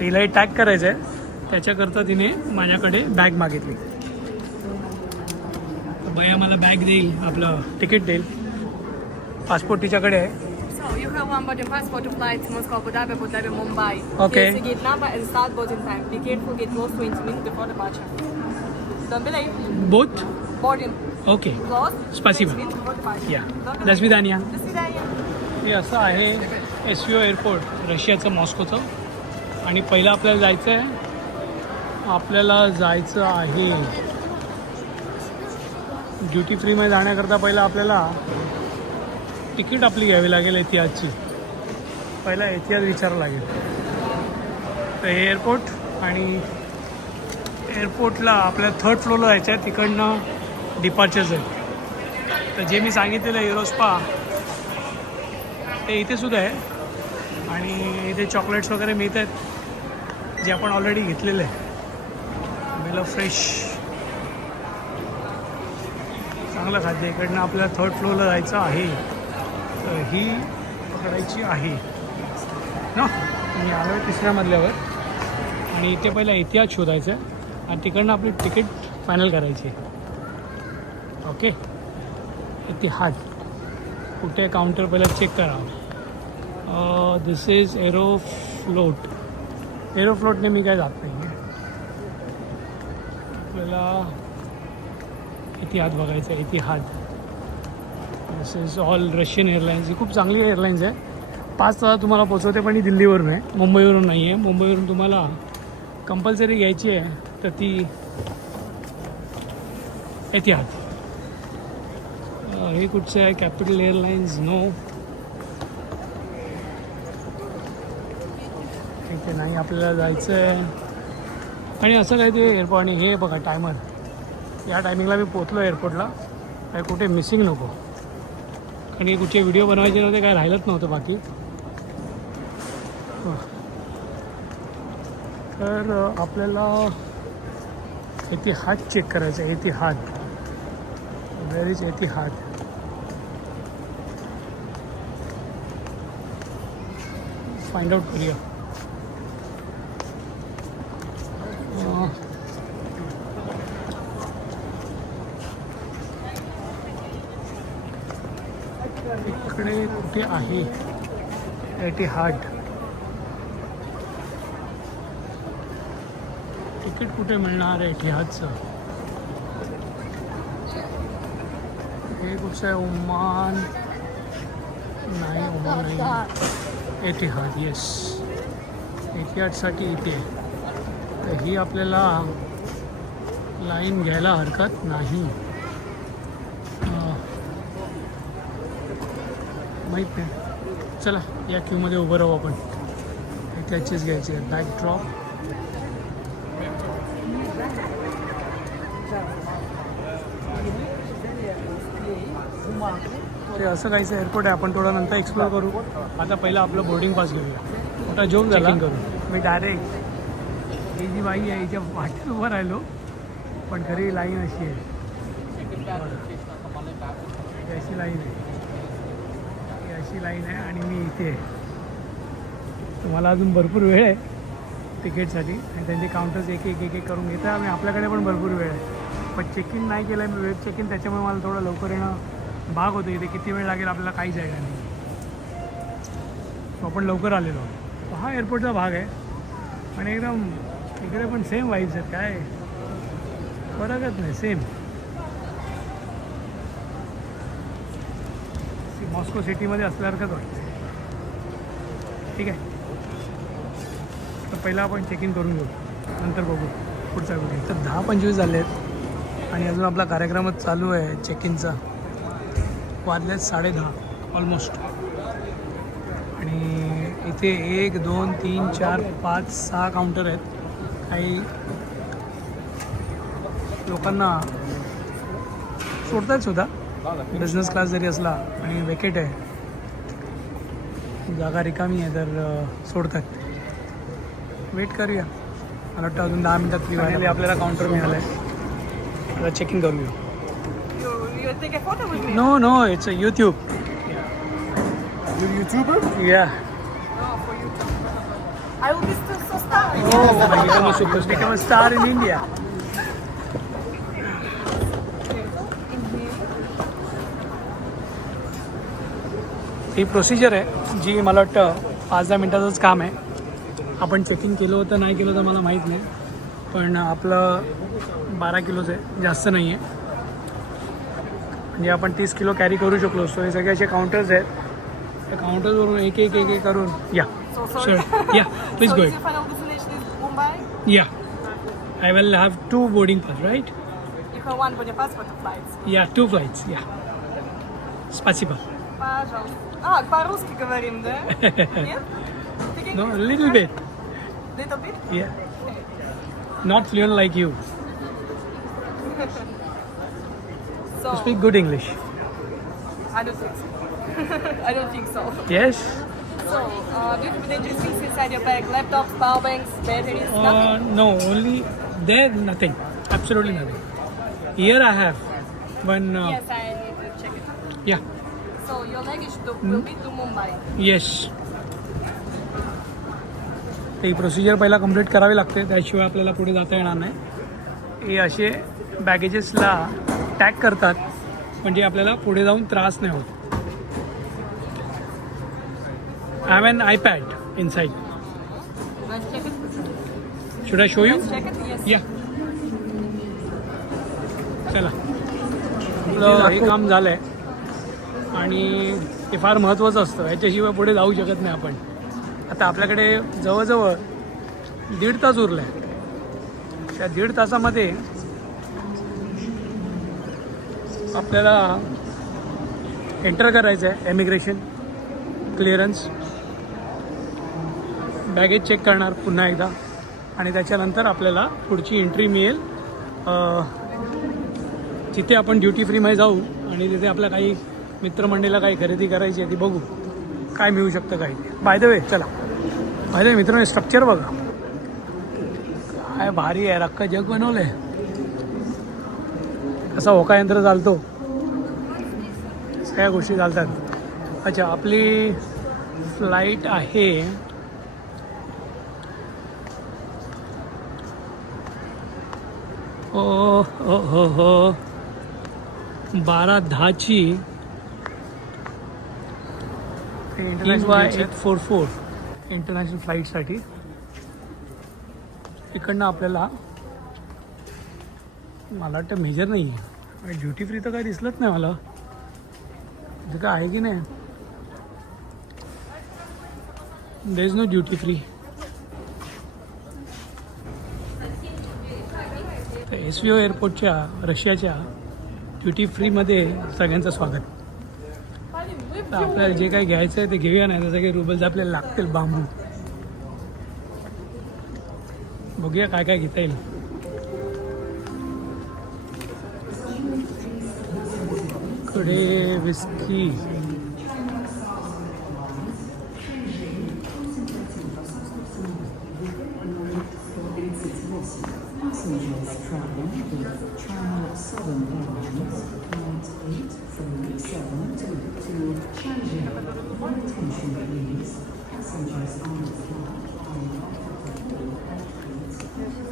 हिलाही tag करायचं आहे, त्याच्याकरता तिने माझ्याकडे बॅग मागितली. भैया मला बॅग देईल, आपलं तिकीट देईल. पासपोर्ट तिच्याकडे आहे. So you have one boarding passport to fly to Moscow, Abu Dhabi, Abu Dhabi, Mumbai. Okay. Here's the gate number and start boarding time. Be careful, get close 20 minutes before departure. Don't be late. Both Boarding okay. close. Spasibo. 20 minutes before departure. या Don't be late. लस्विदानिया. До свидания. हे असं आहे SVO airport, रशियाचं मॉस्कोचं. आणि पहिलं आपल्याला जायचं आहे duty फ्रीमध्ये जाण्याकरता पहिलं आपल्याला तिकीट आपली घ्यावी लागेल एतिहादची. पहिला एतिहाद विचारावं लागेल. तर हे एअरपोर्ट, आणि एअरपोर्टला आपल्या 3rd फ्लोअरला जायचं आहे, तिकडनं डिपार्चर्स आहे. तर जे मी सांगितलेलं युरोस्पा ते इथे सुद्धा आहे. आणि इथे चॉकलेट्स वगैरे मिळत आहेत जे आपण ऑलरेडी घेतलेले आहे. मेला फ्रेश चांगलं खाद्य. इकडनं आपल्याला 3rd फ्लोअरला जायचं आहे, तर ही पकडायची आहे ना. मी आलो आहे 3ऱ्या मजल्यावर, आणि इथे पहिला इतिहास शोधायचं आहे आणि तिकडनं आपली तिकीट फायनल करायची. ओके. इतिहाद कुठे काउंटर पहिला चेक करा. दिस इज एरोफ्लोट. एरोफ्लोटने मी काय जात नाही आहे. आपल्याला इतिहाद बघायचं आहे. इतिहाद. दिस इज ऑल रशियन एअरलाईन्स. ही खूप चांगली एअरलाईन्स आहे. 5 तासात तुम्हाला पोचवते, पण ही दिल्लीवरून आहे, मुंबईवरून नाही आहे. मुंबईवरून तुम्हाला कंपल्सरी घ्यायची आहे, तर ती इतिहाद. हे कुठचं आहे? Capital airlines. नो, इथे नाही. आपल्याला जायचं आहे. आणि असं काय ते एअरपोर्ट. आणि हे बघा टायमर. या टायमिंगला मी पोचलो एअरपोर्टला. काय कुठे मिसिंग नको. आणि कुठचे व्हिडिओ बनवायचे नव्हते, काय राहिलंच नव्हतं बाकी. तर आपल्याला इतिहाद चेक करायचं आहे. Etihad. Where is Etihad? Find out करूया. इकडे कुठे आहे इतिहाद? तिकीट कुठे मिळणार आहे इतिहादचं? हे कुठचं आहे? ओमान नाही, ओमान नाही. इतिहाद. येस, इतिहादसाठी इथे. तर ही आपल्याला लाईन घ्यायला हरकत नाही. माहीत नाही. चला या क्यूमध्ये उभं राहू आपण. इतिहादचीच घ्यायची आहे. Back drop. ते असं काहीच एअरपोर्ट आहे. आपण थोडं नंतर एक्सप्लोर करू. आता पहिलं आपलं बोर्डिंग पास घेऊया. आता जोक झाला करू. मी डायरेक्ट ही जी बाई आहे हिच्या वाटेत उभं राहिलो, पण खरी लाईन अशी आहे. अशी लाईन आहे. ही अशी लाईन आहे आणि मी इथे आहे. तुम्हाला अजून भरपूर वेळ आहे तिकीटसाठी. आणि त्यांचे काउंटर्स एक एक करून घेतात. आणि आपल्याकडे पण भरपूर वेळ आहे. पण चेक इन नाही केलं आहे मी, वेब चेक इन. त्याच्यामुळे मला थोडं लवकर येणं भाग होतं. इथे किती वेळ लागेल आपल्याला काहीच आहे का नाही. आपण लवकर आलेलो. हा एअरपोर्टचा भाग आहे. आणि एकदम इकडे पण सेम वाईब्स आहेत. काय फरकच नाही, सेम. मॉस्को सिटीमध्ये असल्यासारखंच वाटतं. ठीक आहे. तर पहिला आपण चेक इन करून घेऊ, नंतर बघू पुढचा व्हिडिओ. तर 10:25 झाले आहेत आणि अजून आपला कार्यक्रमच चालू आहे चेक इनचा. वाजले 10:30 ऑलमोस्ट. आणि इथे 1 2 3 4 5 6 काउंटर आहेत. काही लोकांना सोडतात सुद्धा, बिझनेस क्लास जरी असला आणि वेकेट आहे, जागा रिकामी आहे, तर सोडतात. वेट करूया. मला वाटतं अजून 10 मिनटात फ्री व्हायला आपल्याला काउंटर मिळालं आहे. आता चेक इन करूया. You take a photo with me? No, it's a YouTube. You're a YouTuber? Yeah. No, for YouTube. I will be still so starry. become a superstar. Become a star in India. He procedure आहे जी मला वाटतं 5-10 मिनटाचंच काम आहे. आपण checking केलं होतं नाही केलं होतं मला माहीत नाही, पण आपलं 12 किलोचं आहे, जास्त नाही आहे. म्हणजे आपण 30 किलो कॅरी करू शकलो असतो. हे सगळे असे काउंटर्स आहेत. त्या काउंटर्सवरून एक एक एक एक करून या So sorry. शुअर या please So go is your final destination is Mumbai? या I will have 2 boarding pass, right? You can one for your passport to flights. Yeah, 2 flights, yeah. Spasibo. Пожалуйста. По-русски говорим, да? Нет? Speak No, a English? little bit. Little bit? Yeah. Not fluent like you. So, You speak good English. I don't think so. I don't think so. Yes? So, do you have dangerous things inside your bag? Laptops, power banks, batteries, nothing? No, only there, nothing. Absolutely nothing. Here I have one. Yes, I need to check it. Yeah, So, your luggage will be to Mumbai. yes. ते procedure पहिला complete करावी लागते, त्याशिवाय आपल्याला पुढे जाता येणार नाही. हे असे बॅगेजेसला टॅग करतात म्हणजे आपल्याला पुढे जाऊन त्रास नाही होत. I have N iPad inside. Let's check it. Should I show you? Let's check it. Yes. या चला, आपलं हे काम झालं आहे आणि हे फार महत्त्वाचं असतं. याच्याशिवाय पुढे जाऊ शकत नाही आपण. आता आपल्याकडे जवळजवळ 1.5 तास उरला आहे. त्या 1.5 तासामध्ये आपल्याला एंटर करायचं आहे. इमिग्रेशन क्लिअरन्स, बॅगेज चेक करणार पुन्हा एकदा आणि त्याच्यानंतर आपल्याला पुढची एंट्री मिळेल. तिथे आपण ड्युटी फ्रीमध्ये जाऊ आणि तिथे आपल्या काही मित्रमंडळीला काही खरेदी करायची आहे ती बघू काय मिळू शकतं काही. बाय द वे चला, बाय द वे मित्रांनो, स्ट्रक्चर बघा काय भारी आहे. अख्खं जग बनवलं आहे. कसा होका यंत्र चालतो, सगळ्या गोष्टी चालतात. अच्छा, आपली फ्लाईट आहे हो 12:10ची EY844 इंटरनॅशनल फ्लाईटसाठी. इकडनं आपल्याला मला वाटतं मेजर नाही आहे. ड्युटी फ्री तर काही दिसलंच नाही मला. इथं काय आहे की नाही? There is no duty free. तर SVO एअरपोर्टच्या रशियाच्या ड्युटी फ्रीमध्ये सगळ्यांचं स्वागत. तर आपल्याला जे काही घ्यायचं आहे ते घेऊया, नाही जसं काही रुबल्स आपल्याला लागतील बांबू. बघूया काय काय घेता येईल. कडे whisky, Passengers traveling with China Southern Airlines Flight 877 to Shanghai. Attention please. Passengers on the flight are